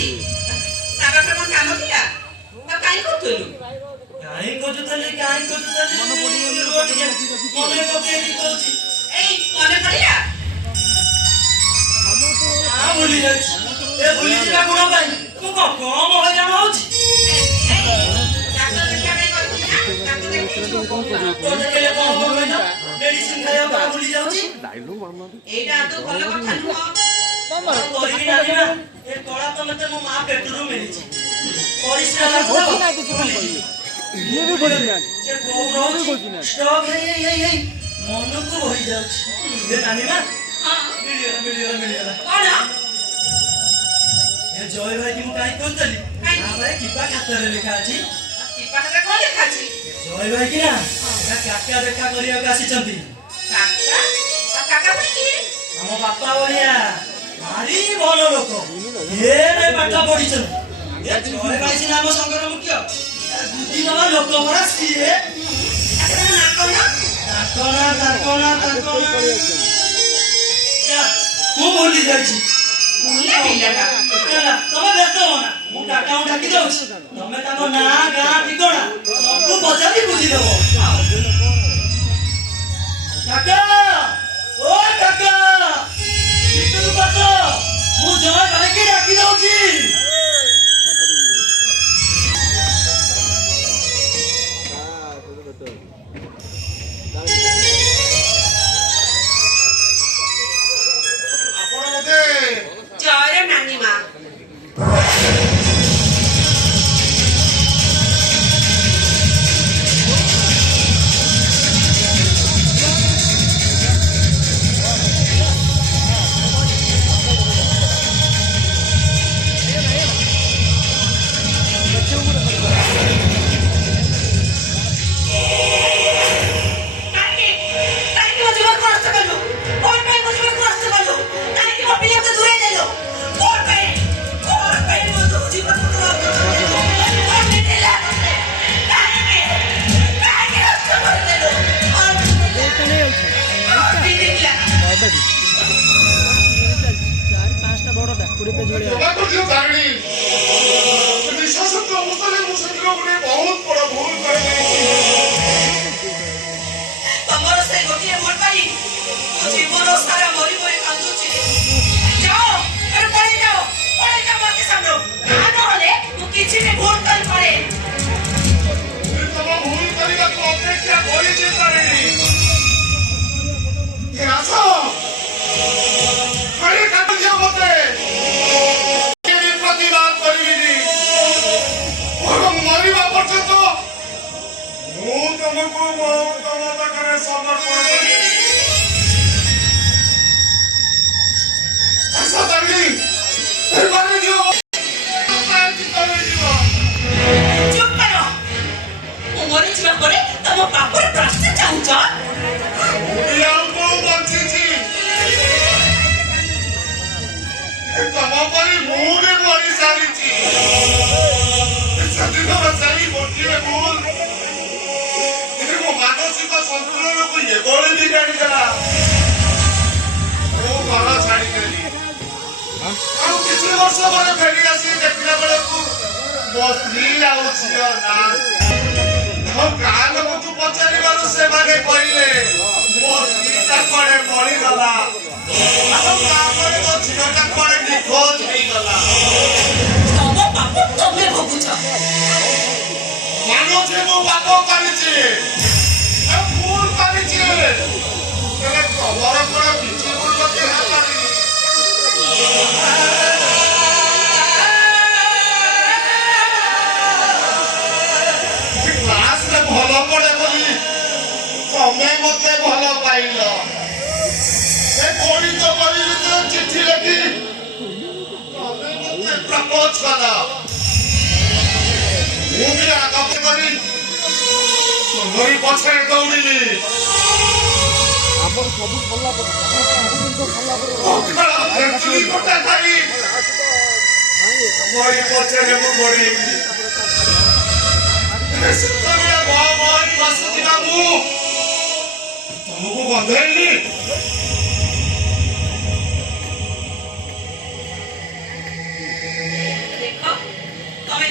ଆସିଛି ତା ପାଖରେ କଣ କାମ ଥିଲା ତା କାହିଁ କରୁଥିଲୁ କାହିଁ କରୁଥିଲି ମନେ ପକେଇକି କହୁଛି ଏଇ ମନେ ପଡ଼ିଲା ଭୁଲି ଯାଇଛି ଏ ଭୁଲି ଯିବା ଗୁଣ ପାଇଁ ମୁଁ କଣ କମ ହଇରାଣ ହଉଛି ଡାକ୍ତର ଦେଖା ପାଇଁ କରୁଥିଲି ନା ଡାକ୍ତର ଦେଖେଇଛୁ ଦେଖେଇଲେ କଣ ହବ କହିଲ ମେଡିସିନ ଖାଇବାକୁ କଣ ଭୁଲି ଯାଉଛି ଏଇଟା ତ ଭଲ କଥା ନୁହଁ କରିବି ନାହିଁ ନା ଏ କଳା ତ ମତେ ମୋ ମା ପେଟରୁ ମିଳିଛି ପରିଶ୍ରା ଇଏ ବି ବୋଲି ନା ସେ କୋଉ ରହୁଛି ଷ୍ଟକ୍ ହେଇ ମନକୁ ଭରି ଯାଉଛି ଏ ନାନୀ ମା ମିଳିଗଲା କଣ ଏ ଜୟ ଭାଇ କି ମୁଁ କାହିଁ କହୁଥିଲି ନା ଭାଇ କିପା ଖାତାରେ ଲେଖା ଅଛି କିପାଟାରେ କଣ ଲେଖା ଅଛି ଜୟ ଭାଇ କି ନା କାକା ଦେଖା କରିବାକୁ ଆସିଛନ୍ତି କାକା କି ଆମ ବାପା ଭଳିଆ ଭାରି ଭଲ ଲୋକ ଏରେ ପାଠ ପଢିଛନ୍ତି ଏ ଜୟ ଭାଇ ସିନା ଆମ ସଂଘର ମୁଖ୍ୟ ବୁଦ୍ଧି ନବା ଲୋକ ପରା ସିଏ ମୁଁ ଭୁଲି ଯାଇଛି ତମେ ବ୍ୟସ୍ତ ହୁଅ ନା ମୁଁ କାକାଙ୍କୁ ଡାକି ଦଉଛି ତମେ ତାଙ୍କ ନାଁ ଗାଁ ଠିକଣା ସବୁ ପଚାରି ବୁଝିଦବ କାକା ଓ କାକା ଭିତରକୁ ଆସ ମୁଁ ଜୟ ଭାଇକି ଡାକି ଦଉଛି ଜୟର ନାନୀ ମା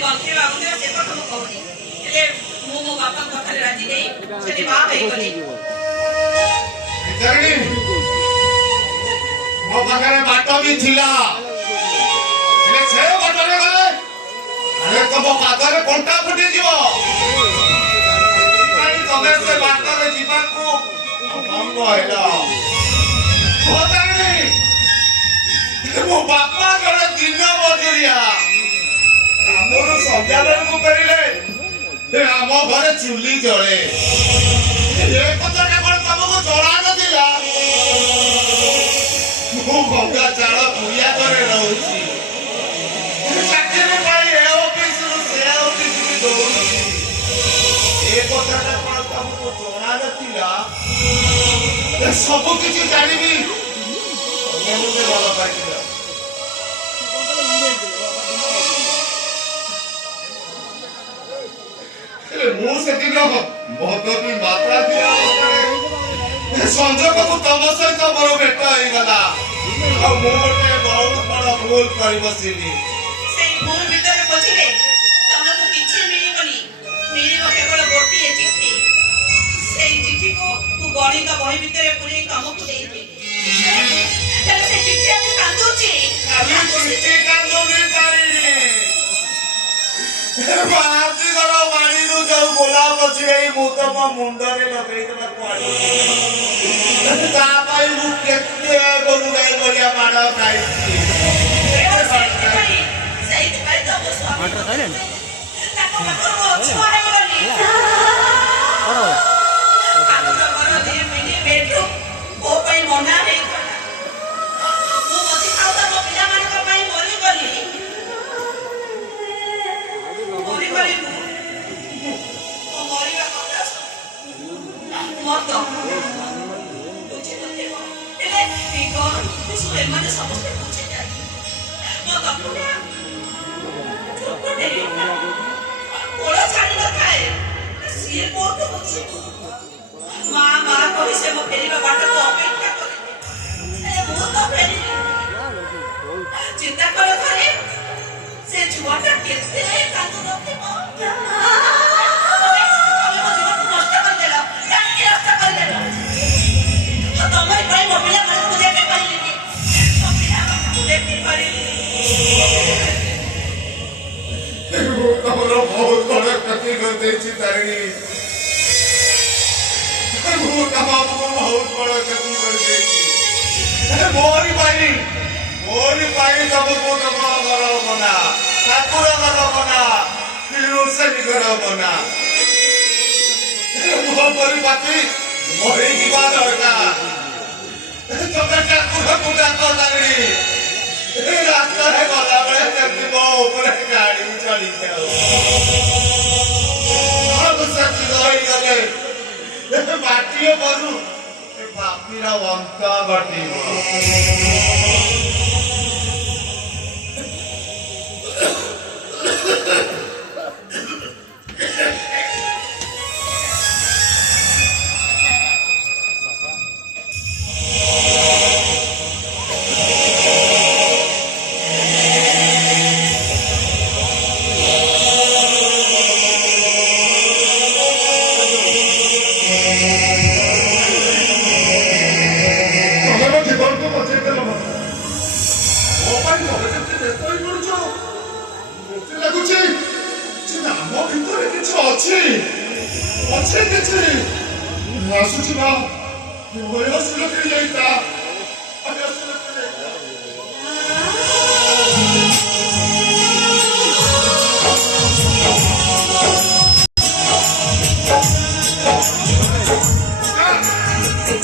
ଗନ୍ଥି ବାବୁଙ୍କର ସେ କଥା ମୁଁ କହୁନି ହେଲେ ମୁଁ ମୋ ବାପାଙ୍କ କଥାରେ ରାଜି ହେଇ ସେଠି ବାହା ହେଇଗଲି। ମୋ ପାଖରେ ବାଟ ବି ଥିଲା ହେଲେ ସେ ବାଟରେ ଗଲେ ଆରେ ତମ ପାଦରେ କଣ୍ଟା ଫୁଟିଯିବ। ତମେ ସେ ବାଟରେ ଯିବାକୁ ଅମଙ୍ଗ ହେଲ। ମୋ ବାପା ଜଣେ ଦିନ ମଜୁରିଆ ଆମର ସନ୍ଧ୍ୟା ବେଳକୁ ଫେରିଲେ ଆମ ଘରେ ଚୁଲି ଜଳେ। ଏ କଥାଟା କଣ ତମକୁ ଜଣା ନଥିଲା? ମୁଁ ଭଙ୍ଗା ଚାଳ କୁଳିଆ ଘରେ ରହୁଛି। ଚାକିରି ପାଇଁ ଏ ଅଫିସରୁ ସେ ଅଫିସକୁ ଦୌଡୁଛି। ଏ କଥାଟା କଣ ତମକୁ ଜଣା ନଥିଲା? ସବୁ କିଛି ଜାଣିବି ତମେ ଭଲ ପାଇଥିଲ। ମୁଁ ସେଦିନ ମଦ ମାତ୍ରା ଥିଲା ସଂଯୋଗକୁ ତମ ସହିତ ମୋର ଭେଟ ହେଇଗଲା ଆଉ ମୁଁ ଗୋଟେ ବହୁତ ବଡ ଭୁଲ କରି ବସିଲି। ସେଇ ଭୁଲ ଭିତରେ ପଶିଲେ ତମକୁ କିଛି ମିଳିବନି, ମିଳିବ କେବଳ ଗୋଟିଏ ଚିଠି। ସେଇ ଚିଠିକୁ ମୁଁ ଗଣିତ ବହି ଭିତରେ ପୁରେଇ ତମକୁ ଦେଇଥିଲି। ହେଲେ ସେ ଚିଠି ଆଜି କାନ୍ଦୁଛି। ଚିଠି କାନ୍ଦୁନି କାହିଁକି? ବାହାରିଗର ବାଡ଼ିରୁ ଯୋଉ ଗୋଲାପ ଛିଡ଼େଇ ମୁଁ ତମ ମୁଣ୍ଡରେ ଲଗେଇ ଦେବାକୁ ଆଣିଲି ତା ପାଇଁ ମୁଁ କେତେ ଗୋରୁ ଗାଈ ଭଳିଆ ମାଡ଼ ଖାଇଛି। ସେଇଥିପାଇଁ ତ ମୋ ସ୍ୱାମୀ ତାଙ୍କ ପାଖରୁ ମୋ ଛୁଆ ହେଇଗଲି। ଆମର ଘର ଦୁଇ ମିନି ବେଡରୁମ୍ ମୋ ପାଇଁ ମନା ହେଇଗଲା। ମୁଁ ବସି ଖାଉ ତ ମୋ ପିଲାମାନଙ୍କ ପାଇଁ ମରିଗଲି। ମରିଗଲି ମୁଁ ମୋ ମରିବା କଥା ମତ ବୁଝିନଥିବ ହେଲେ ଏମାନେ ସମସ୍ତେ ବୁଝିଯାଏ। ମୋ କପୁଡ଼ା କୋଳ ଛାଡ଼ି ନଥାଏ ସିଏ କୋଉଠୁ ବୁଝିବ? ମା କହି ସେ ମୋ ଫେରିବା ବାଟକୁ ଅପେକ୍ଷା କରିବେ। ମୁଁ ତ ଫେରିଲି। ଚିନ୍ତା କର ଥରେ ସେ ଛୁଆଟା କେତେ କାନ୍ଦୁନଥିବ। ତମେ ମୋ ଜୀବନକୁ ନଷ୍ଟ କରିଦେଲ, କାହିଁକି ନଷ୍ଟ କରିଦେଲ? ତମରି ପାଇଁ ମୋ ପିଲାମାନଙ୍କୁ ଦେଖିପାରିଲିନି, ମୋ ପିଲାମାନଙ୍କୁ ଦେଖିପାରିଲିନି। ତମର ବହୁତ ବଡ କ୍ଷତି କରିଦେଇଛି ତାରିଣୀ। ମୁଁ ତମକୁ ବହୁତ ବଡ କ୍ଷତି କରିଦେଇଛି। ମୋରି ପାଇଁ ତମକୁ ତମ ଘର ବନା, ଠାକୁର ଘର ବନା, ରୋଷେଇ ଘର ବନା। ମୋ ପରିପାଟି ମରିଯିବା ଦରକାର। ତମେ ଠାକୁରକୁ ଡାକ ତାରିଣୀ। ରାସ୍ତାରେ ଗଲାବେଳେ ସେମିତି ମୋ ଉପରେ ଗାଡି ଚଳିଯାଉ। ସେତିକି ହେଇଗଲେ ମାଟିଏ ବରୁ ପାପିର ଅନ୍ତ ଘଟିବ। ଆସୁଛି ବା